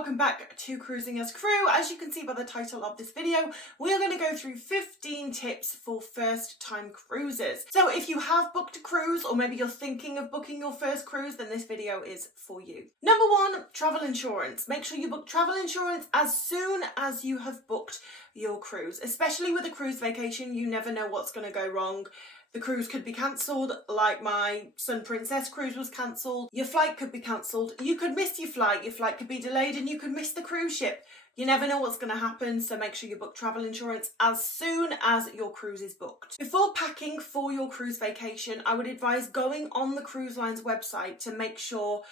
welcome back to Cruising as Crew. As you can see by the title of this video, we are going to go through 15 tips for first time cruisers. So if you have booked a cruise, or maybe you're thinking of booking your first cruise, then this video is for you. Number one, travel insurance. Make sure you book travel insurance as soon as you have booked your cruise, especially with a cruise vacation. You never know what's going to go wrong. The cruise could be cancelled, like my Sun Princess cruise was cancelled. Your flight could be cancelled. You could miss your flight could be delayed, and you could miss the cruise ship. You never know what's going to happen, so make sure you book travel insurance as soon as your cruise is booked. Before packing for your cruise vacation, I would advise going on the cruise line's website to make sure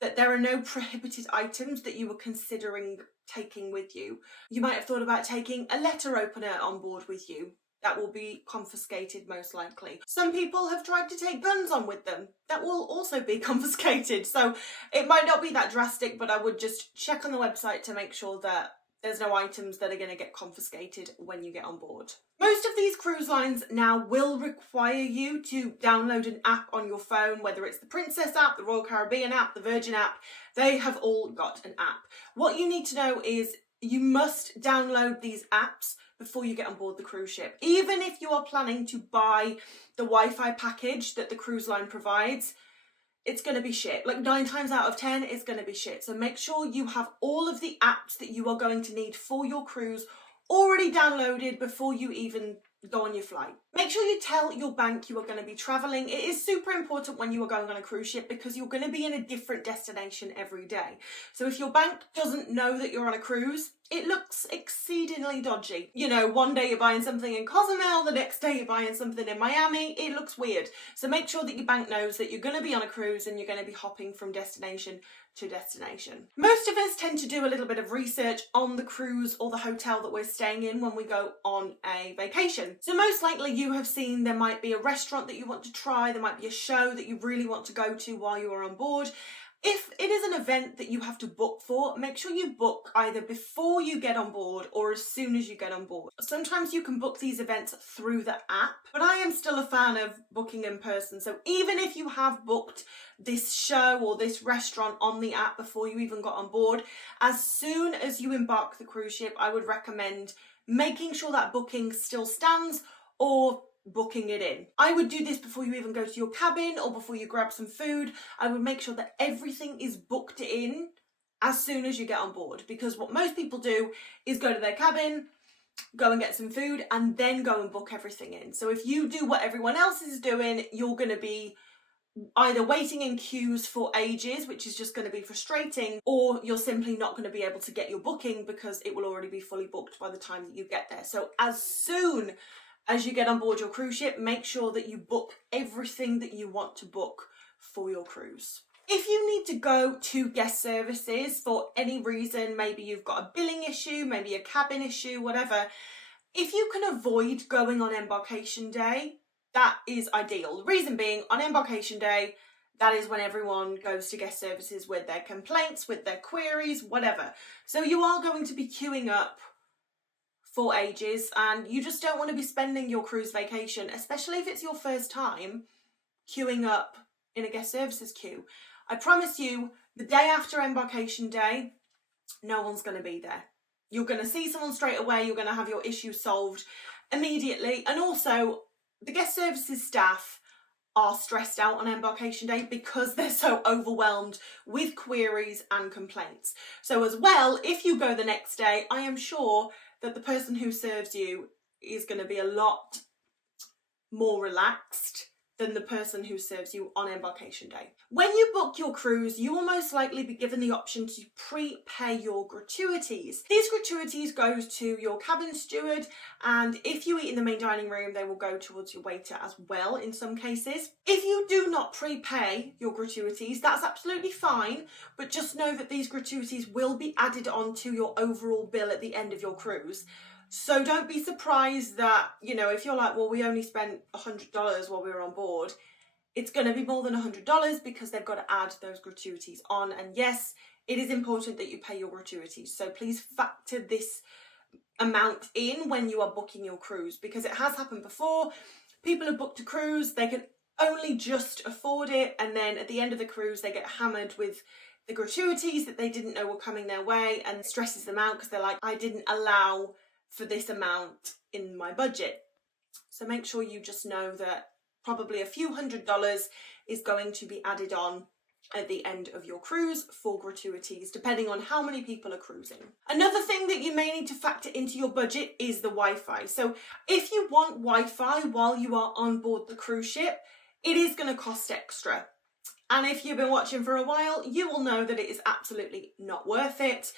that there are no prohibited items that you were considering taking with you. You might have thought about taking a letter opener on board with you. That will be confiscated most likely. Some people have tried to take guns on with them. That will also be confiscated. So it might not be that drastic, but I would just check on the website to make sure that there's no items that are going to get confiscated when you get on board. Most of these cruise lines now will require you to download an app on your phone, whether it's the Princess app, the Royal Caribbean app, the Virgin app. They have all got an app. What you need to know is you must download these apps before you get on board the cruise ship. Even if you are planning to buy the Wi-Fi package that the cruise line provides, it's going to be shit. Like 9 times out of 10, it's going to be shit. So make sure you have all of the apps that you are going to need for your cruise already downloaded before you even go on your flight. Make sure you tell your bank you are going to be traveling. It is super important when you are going on a cruise ship because you're going to be in a different destination every day. So if your bank doesn't know that you're on a cruise, it looks exceedingly dodgy. You know, one day you're buying something in Cozumel, the next day you're buying something in Miami. It looks weird. So make sure that your bank knows that you're going to be on a cruise and you're going to be hopping from destination to destination. Most of us tend to do a little bit of research on the cruise or the hotel that we're staying in when we go on a vacation. So most likely you have seen there might be a restaurant that you want to try, there might be a show that you really want to go to while you are on board. If it is an event that you have to book for, make sure you book either before you get on board or as soon as you get on board. Sometimes you can book these events through the app, but I am still a fan of booking in person. So even if you have booked this show or this restaurant on the app before you even got on board, as soon as you embark the cruise ship, I would recommend making sure that booking still stands or booking it in. I would do this before you even go to your cabin or before you grab some food. I would make sure that everything is booked in as soon as you get on board, because what most people do is go to their cabin, go and get some food, and then go and book everything in. So if you do what everyone else is doing, you're going to be either waiting in queues for ages, which is just going to be frustrating, or you're simply not going to be able to get your booking because it will already be fully booked by the time that you get there. So as soon as you get on board your cruise ship, make sure that you book everything that you want to book for your cruise. If you need to go to guest services for any reason, maybe you've got a billing issue, maybe a cabin issue, whatever, if you can avoid going on embarkation day, that is ideal. The reason being, on embarkation day, that is when everyone goes to guest services with their complaints, with their queries, whatever. So you are going to be queuing up for ages, and you just don't want to be spending your cruise vacation, especially if it's your first time, queuing up in a guest services queue. I promise you, the day after embarkation day, no one's going to be there. You're going to see someone straight away, you're going to have your issue solved immediately, and also the guest services staff are stressed out on embarkation day because they're so overwhelmed with queries and complaints. So as well, if you go the next day, I am sure that the person who serves you is going to be a lot more relaxed than the person who serves you on embarkation day. When you book your cruise, you will most likely be given the option to prepay your gratuities. These gratuities go to your cabin steward, and if you eat in the main dining room, they will go towards your waiter as well in some cases. If you do not prepay your gratuities, that's absolutely fine, but just know that these gratuities will be added on to your overall bill at the end of your cruise. So don't be surprised that, you know, if you're like, well, we only spent $100 while we were on board, it's going to be more than $100 because they've got to add those gratuities on. And yes, it is important that you pay your gratuities. So please factor this amount in when you are booking your cruise, because it has happened before. People have booked a cruise, they can only just afford it, and then at the end of the cruise, they get hammered with the gratuities that they didn't know were coming their way, and stresses them out because they're like, I didn't allow for this amount in my budget. So make sure you just know that probably a few $100s is going to be added on at the end of your cruise for gratuities, depending on how many people are cruising. Another thing that you may need to factor into your budget is the Wi-Fi. So if you want Wi-Fi while you are on board the cruise ship, it is going to cost extra. And if you've been watching for a while, you will know that it is absolutely not worth it.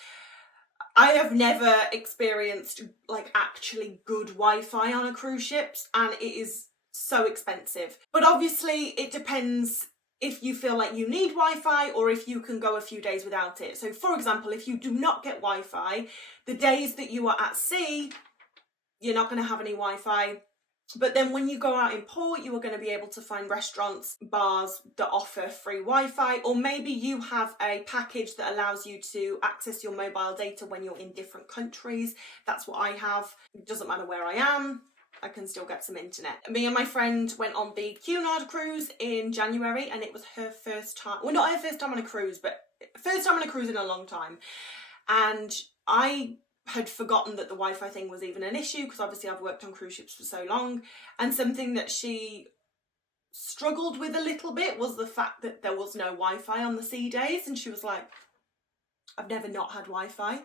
I have never experienced like actually good Wi-Fi on a cruise ship, and it is so expensive. But obviously it depends if you feel like you need Wi-Fi or if you can go a few days without it. So for example, if you do not get Wi-Fi, the days that you are at sea, you're not going to have any Wi-Fi. But then when you go out in port, you are going to be able to find restaurants, bars that offer free Wi-Fi, or maybe you have a package that allows you to access your mobile data when you're in different countries. That's what I have. It doesn't matter where I am, I can still get some internet. Me and my friend went on the Cunard cruise in January, and it was her first time, well, not her first time on a cruise, but first time on a cruise in a long time. And I had forgotten that the Wi-Fi thing was even an issue, because obviously I've worked on cruise ships for so long, and something that she struggled with a little bit was the fact that there was no Wi-Fi on the sea days, and she was like, I've never not had Wi-Fi.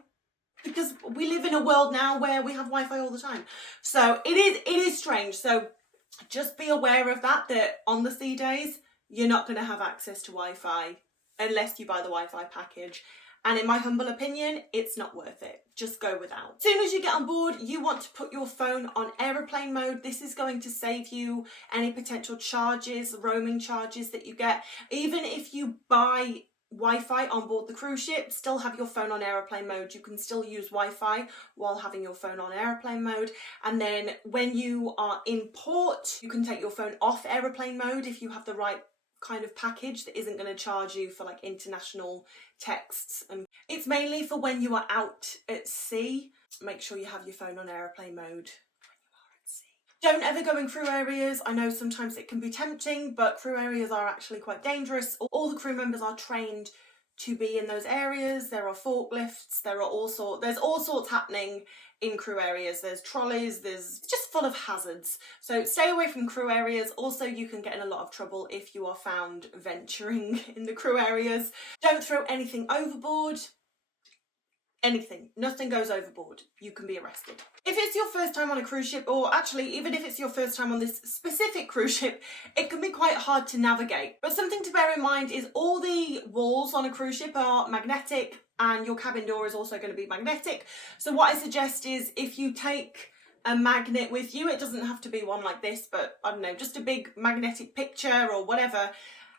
Because we live in a world now where we have Wi-Fi all the time. So it is strange. So just be aware of that on the sea days, you're not going to have access to Wi-Fi unless you buy the Wi-Fi package. And in my humble opinion, it's not worth it. Just go without. As soon as you get on board, you want to put your phone on aeroplane mode. This is going to save you any potential charges, roaming charges that you get. Even if you buy Wi-Fi on board the cruise ship, still have your phone on airplane mode. You can still use Wi-Fi while having your phone on airplane mode. And then when you are in port, you can take your phone off airplane mode if you have the right kind of package that isn't going to charge you for like international texts. And it's mainly for when you are out at sea. Make sure you have your phone on airplane mode. Don't ever go in crew areas. I know sometimes it can be tempting, but crew areas are actually quite dangerous. All the crew members are trained to be in those areas. There are forklifts, there's all sorts happening in crew areas. There's trolleys, there's just full of hazards. So stay away from crew areas. Also, you can get in a lot of trouble if you are found venturing in the crew areas. Don't throw anything overboard. Anything. Nothing goes overboard. You can be arrested. If it's your first time on a cruise ship, or actually even if it's your first time on this specific cruise ship, it can be quite hard to navigate. But something to bear in mind is all the walls on a cruise ship are magnetic, and your cabin door is also going to be magnetic. So what I suggest is if you take a magnet with you, it doesn't have to be one like this, but I don't know, just a big magnetic picture or whatever,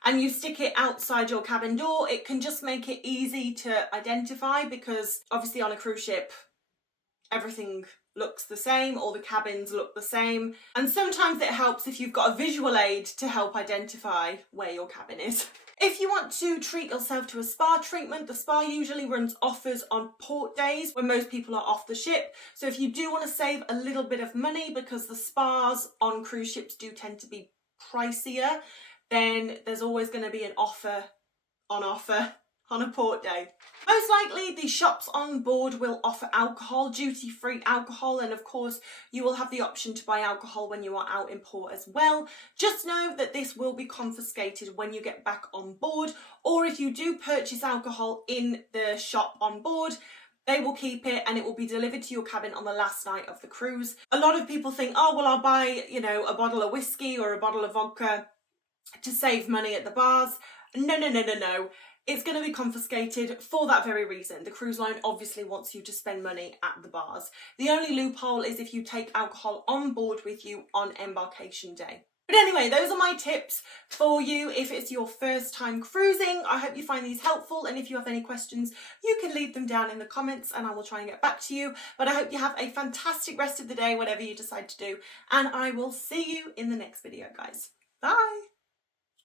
and you stick it outside your cabin door, it can just make it easy to identify, because obviously on a cruise ship, everything looks the same, all the cabins look the same. And sometimes it helps if you've got a visual aid to help identify where your cabin is. If you want to treat yourself to a spa treatment, the spa usually runs offers on port days when most people are off the ship. So if you do want to save a little bit of money, because the spas on cruise ships do tend to be pricier, then there's always going to be an offer on a port day. Most likely the shops on board will offer alcohol, duty-free alcohol, and of course you will have the option to buy alcohol when you are out in port as well. Just know that this will be confiscated when you get back on board, or if you do purchase alcohol in the shop on board, they will keep it and it will be delivered to your cabin on the last night of the cruise. A lot of people think, oh, well, I'll buy, a bottle of whiskey or a bottle of vodka to save money at the bars. No. It's going to be confiscated for that very reason. The cruise line obviously wants you to spend money at the bars. The only loophole is if you take alcohol on board with you on embarkation day. But anyway, those are my tips for you if it's your first time cruising. I hope you find these helpful, and if you have any questions, you can leave them down in the comments and I will try and get back to you. But I hope you have a fantastic rest of the day, whatever you decide to do, and I will see you in the next video, guys. Bye!